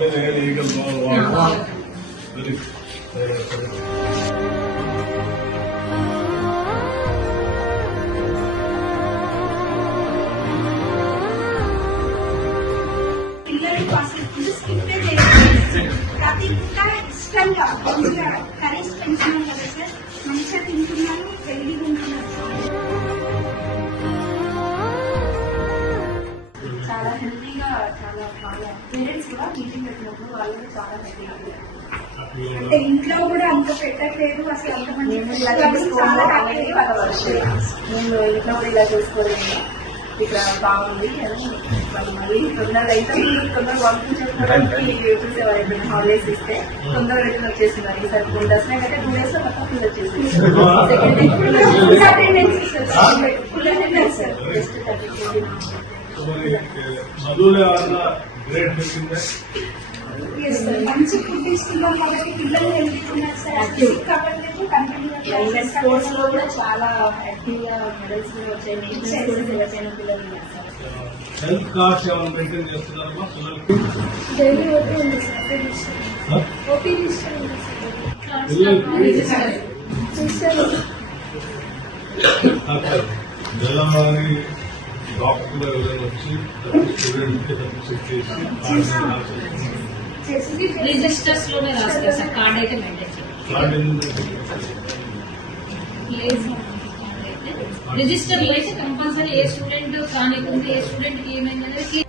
ప్రతి పూట ఇష్టంగా మంచిగా కర్రీస్ పెంచున్నాం కదా సార్, మంచిగా తింటున్నాను, హెల్దీగా ఉంటున్నాను. చాలా హెల్దీగా, చాలా బాగా పేరెంట్స్ కూడా మీటింగ్ పెట్టినప్పుడు వాళ్ళు కూడా చాలా హెల్దీగా అంటే ఇంట్లో కూడా అంత పెట్టట్లేదు అసలు. అంతమంది నేను ఇంట్లో కూడా ఇలా చూసుకోలేదు, ఇక్కడ బాగుంది అని మరి తొందరగా అయితే తొందరగా పంపించుకోవడానికి చూసేవారు. హాలిడేస్ ఇస్తే తొందరగా రిటర్న్ వచ్చేస్తున్నారు. ఈసారి 2 దర్శనం కంటే 2 days లో మొత్తం ఫుల్ వచ్చేసింది. మంచి ఫుడ్ ఇస్తున్నాం కాబట్టి పిల్లలు వెళ్తున్నారు సార్. స్పోర్ట్స్ లో కూడా చాలా యాక్టివ్ గా మెడల్స్ కూడా వచ్చాయి. నేషనల్ కూడా సెలెక్ట్ అయిన పిల్లలు హెల్త్ కార్డ్స్ ఏమైనా మెయింటైన్ చేస్తున్నారమ్మా పిల్లలకి? నెలవారీ డాక్టర్ ఎవరైనా వచ్చి స్టూడెంట్ చెక్ చేసి రిజిస్టర్స్ లోనే రాస్తారు సార్. కార్డ్ అయితే మెయింటైన్ రిజిస్టర్ లో అయితే కంపల్సరీ ఏ స్టూడెంట్ కానికుంది, ఏ స్టూడెంట్ కి ఏమైంది అనేది